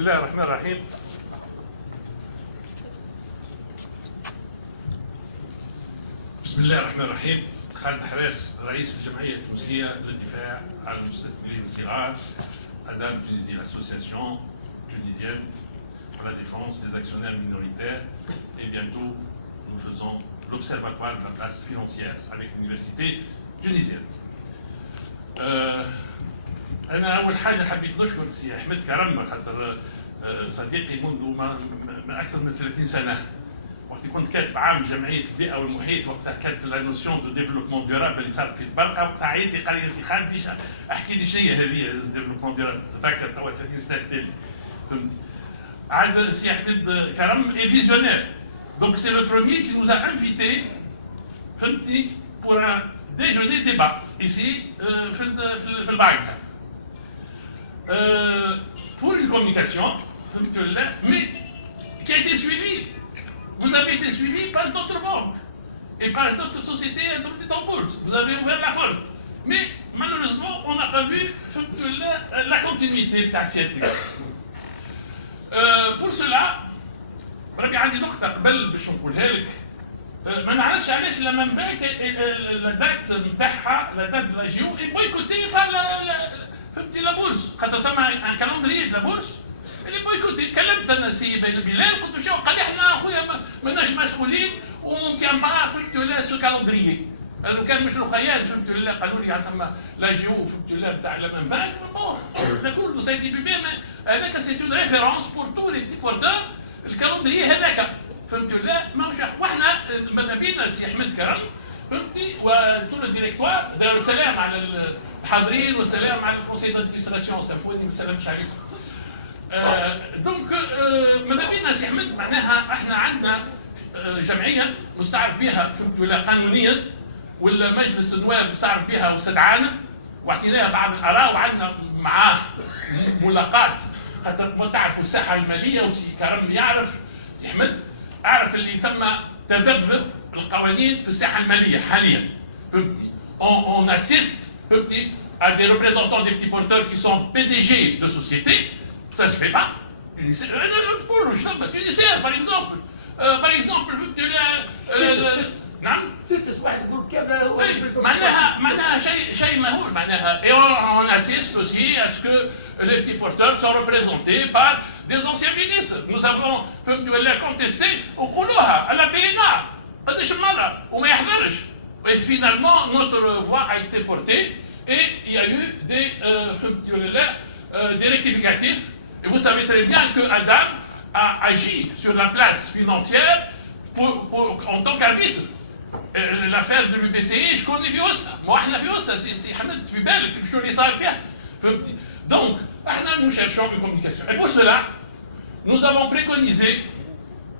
الله الرحمن الرحيم. بسم الله الرحمن الرحيم. خالد حراس رئيس الجمعية التونسية للدفاع عن المستثمرين الصغار ADAM Tunisie, l'association tunisienne pour la défense des actionnaires minoritaires, et bientôt nous faisons l'observatoire de la place financière avec l'université tunisienne. أنا أول حاجة حبيت نشكر السي أحمد كرم خاطر صديقي منذ ما أكثر من 30 سنة. وقت كنت كاتب عام جمعية البيئة والمحيط وقتها كانت لا نوسيون دو ديفلوبمون ديورابل اللي صارت في البرقة، وقتها عيطي قال لي سي خالد احكي لي شنو هذه ديفلوبمون ديورابل، تذكر توا 30 سنة التالي فهمتي. عاد السي أحمد كرم est visionnaire. Donc c'est le premier qui nous a invités فهمتي pour un déjeuner débat ici في البنكة. Pour une communication, mais qui a été suivie. Vous avez été suivi par d'autres banques et par d'autres sociétés introduites en bourse. Vous avez ouvert la porte. Mais malheureusement, on n'a pas vu la continuité de cette Pour cela, ربي عندي نقطة قبل باش نقولها لك. ما نعرفش علاش لا مام باك لا دات نتاعها لا دات دو لا جيو اي بويكوتي بار فهمتي لا بورس، خاطر ثم ان كالندريي دو لا بورس اللي بويكوتي. كلمت انا سي بلال قلت له قال لي احنا اخويا ماناش مسؤولين ونون تيان با فهمت لا سو كالندريي. لو كان مش رقيان فهمت لا قالوا لي ثم لا جيو فهمت لا بتاع لا مام باك بون داكور سا دي بي بي هذاك سي اون ريفيرونس بور تو لي ديبورتور الكالندريي هذاك فهمت لا ماهوش. واحنا ماذا بينا السي احمد كرم فهمتي وطول الديريكتوار دار السلام على الحاضرين والسلام على الكونسي دادمنستراسيون سامحوني ما سلمتش عليكم. دونك ماذا بينا السي احمد معناها احنا عندنا جمعيه مستعرف بها فهمت ولا قانونيا، ولا مجلس النواب مستعرف بها واستدعانا واعطيناها بعض الاراء وعندنا معاه ملاقات، خاطر ما تعرفوا الساحه الماليه وسي كرم يعرف سي احمد اعرف اللي ثم تذبذب القوانين في الساحه الماليه حاليا فهمتي. On assiste فهمتي à des représentants des petits porteurs qui sont PDG de sociétés, ça se fait pas. Pour Tunisiens par exemple. Par exemple نعم ست واحد يقول كذا هو معناها شيء مهول معناها. Et on assiste aussi à ce que les petits porteurs sont représentés par des anciens ministres. Nous avons contesté وقولوها على بينا قداش مرة وما يحضرش. Et finalement notre voix a été portée et il y a eu des rectificatifs. Et vous savez très bien que Adam a agi sur la place financière en tant qu'arbitre. L'affaire de l'UBCI شكون اللي في وسطها؟ ما احنا في وسطها سي حمد في بالك شنو اللي صار فيها فهمتي. Donc احنا nous cherchons une communication. Et pour cela nous avons préconisé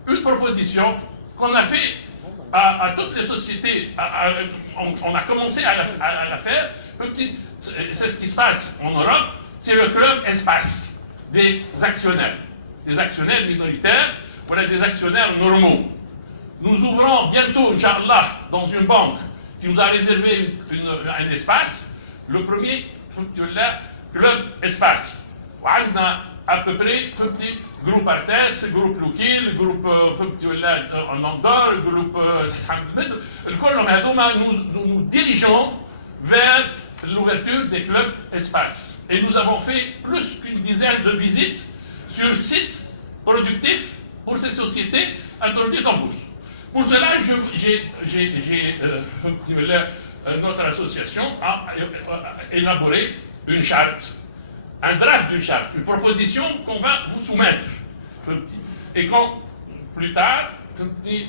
une proposition qu'on a fait à toutes les sociétés. On a commencé à la faire. C'est ce qui se passe en Europe. C'est le club espace des actionnaires minoritaires, voilà des actionnaires normaux. Nous ouvrons bientôt, Inch'Allah, dans une banque qui nous a réservé un espace, le premier club espace. On a à peu près petit groupe Artes, groupe Loukil, groupe en Andorre, groupe nous dirigeons vers l'ouverture des clubs espace. Et nous avons fait plus qu'une dizaine de visites sur sites productifs pour ces sociétés introduites en bourse. Pour cela, notre association a élaboré une charte, un draft d'une charte, une proposition qu'on va vous soumettre. Et quand, plus tard,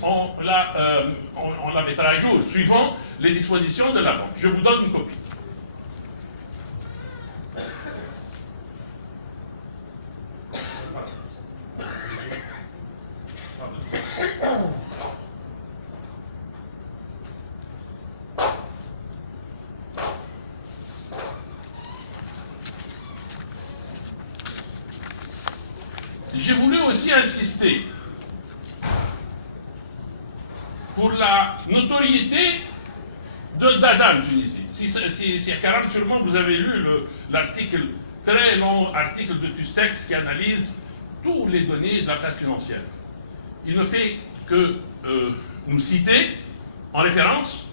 on la mettra à jour, suivant les dispositions de la banque. Je vous donne une copie. J'ai voulu aussi insister pour la notoriété d'Adam Tunisie. Si à Karam, sûrement vous avez lu l'article, très long article de Tustex qui analyse tous les données de la place financière. Il ne fait que nous citer en référence.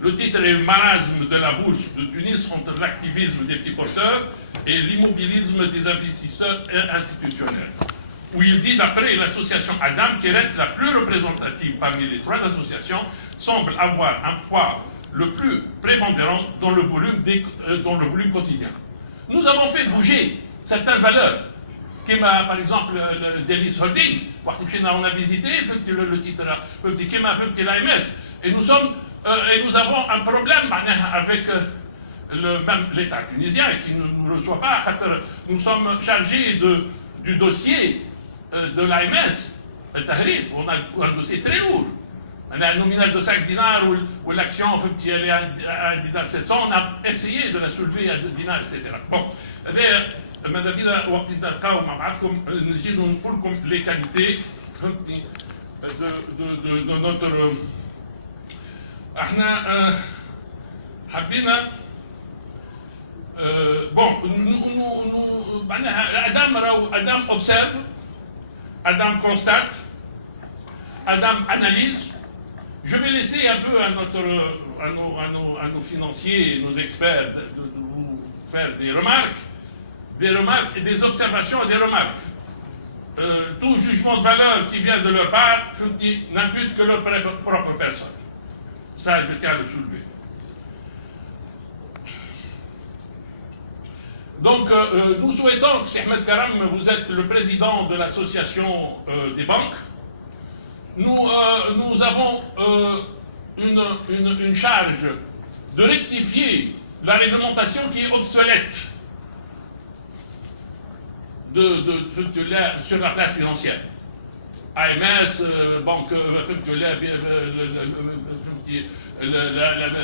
Le titre est « Marasme de la bourse de Tunis entre l'activisme des petits porteurs et l'immobilisme des investisseurs institutionnels », où il dit, d'après l'association Adam, qui reste la plus représentative parmi les trois associations, semble avoir un poids le plus prépondérant dans le volume quotidien. Nous avons fait bouger certaines valeurs, comme par exemple le Delis Holding, on a visité le titre, comme l'AMS, et nous avons un problème avec même l'État tunisien qui ne nous reçoit pas. Nous sommes chargés du dossier de l'AMS, on a un dossier très lourd. On a un nominal de 5 dinars où l'action elle est à 1 dinar 700, on a essayé de la soulever à 2 dinars, etc. Bon, madame Bida, les qualités de notre. احنا حبينا bon معناها Adam observe, Adam constate, Adam analyse. Je vais laisser un peu à nos financiers, nos experts de vous faire des remarques et des observations et des remarques. Tout jugement de valeur qui vient de leur part n'impute que leur propre personne. Ça, je tiens à le soulever. Donc, nous souhaitons que Cheikh Ahmed Karam, vous êtes le président de l'association des banques. Nous avons une charge de rectifier la réglementation qui est obsolète sur la place financière. AMS, banque,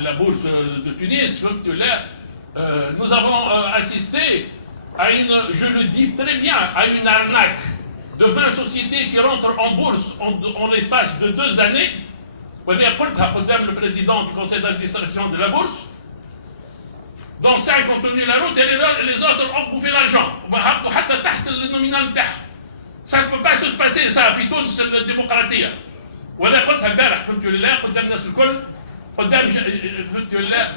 la bourse de Tunis, nous avons assisté à je le dis très bien, à une arnaque de 20 sociétés qui rentrent en bourse en l'espace de 2 années. Vous avez le président du conseil d'administration de la bourse. Dans 5 ont tenu la route et les autres ont bouffé l'argent. Ça ne peut pas se passer, ça, في تونس الديمقراطية. وأنا قلتها امبارح فهمت لله قدام الناس الكل، قدام فهمت لله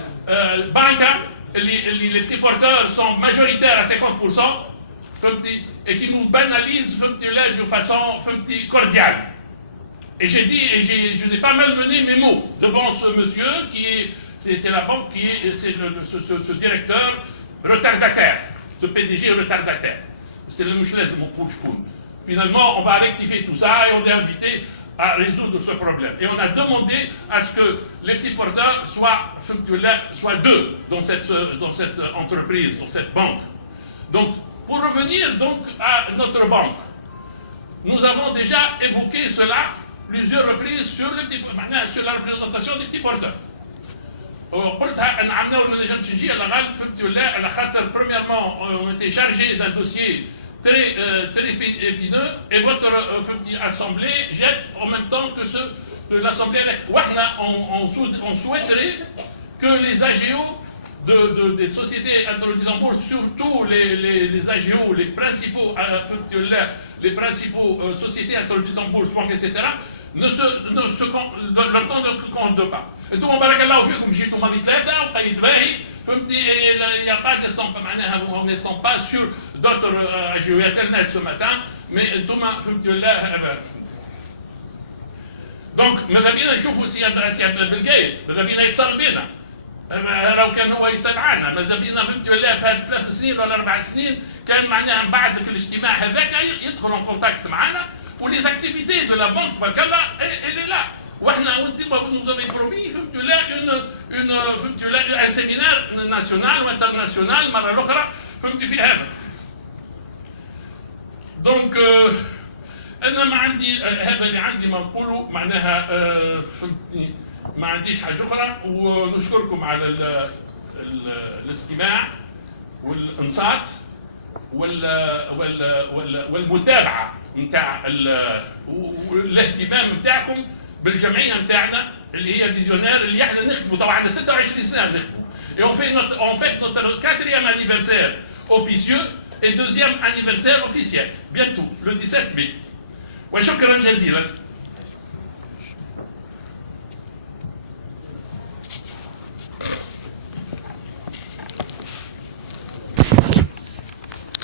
بانكا اللي les petits porteurs sont majoritaires à 50%, et qui nous banalisent فهمت لله d'une façon فهمت cordiale. Et j'ai dit, et je n'ai pas malmené mes mots devant ce monsieur qui est, c'est la banque qui est, c'est ce directeur retardataire, ce PDG retardataire. C'est le mouchlez mon pouchpoun. Finalement, on va rectifier tout ça et on est invité à résoudre ce problème. Et on a demandé à ce que les petits porteurs soient 2 dans cette entreprise, dans cette banque. Donc, pour revenir donc à notre banque, nous avons déjà évoqué cela plusieurs reprises sur la représentation des petits porteurs. Premièrement, on était chargé d'un dossier très épineux, et votre assemblée jette en même temps que l'assemblée. On souhaiterait que les AGO des sociétés introduites en bourse, surtout les AGO, les principaux sociétés introduites en bourse, banques, etc., leur temps ne compte pas. Et tout le monde, barakallahu fikum, j'ai tout mardi 3 وقيد باهي. Il n'y a pas on n'estompe pas sur d'autres AGO ce matin, mais donc ماذا بينا نشوفوا سي عبد القايد، ماذا بينا يتصل بينا، لو كان هو يسال عنا، ماذا بينا في هذه 3 سنين ولا 4 سنين كان معناها من بعد الاجتماع هذاك يدخل en contact معنا، وليز activités de la banque بركالله elle est là. Nous avons promis un séminaire national ou international مرة أخرى فهمت في هذا. دونك أنا ما عندي هذا اللي عندي ما نقوله، معناها فهمتني ما عنديش حاجة أخرى، ونشكركم على الاستماع والإنصات والمتابعة نتاع والاهتمام نتاعكم بالجمعيه نتاعنا اللي هي فيزيونير اللي احنا نخدموا. طبعا عندنا 26 سنه نخدموا. Et on fête notre 4e anniversaire officieux et deuxième anniversaire officiel, bientôt, le 17 mai. وشكرا جزيلا.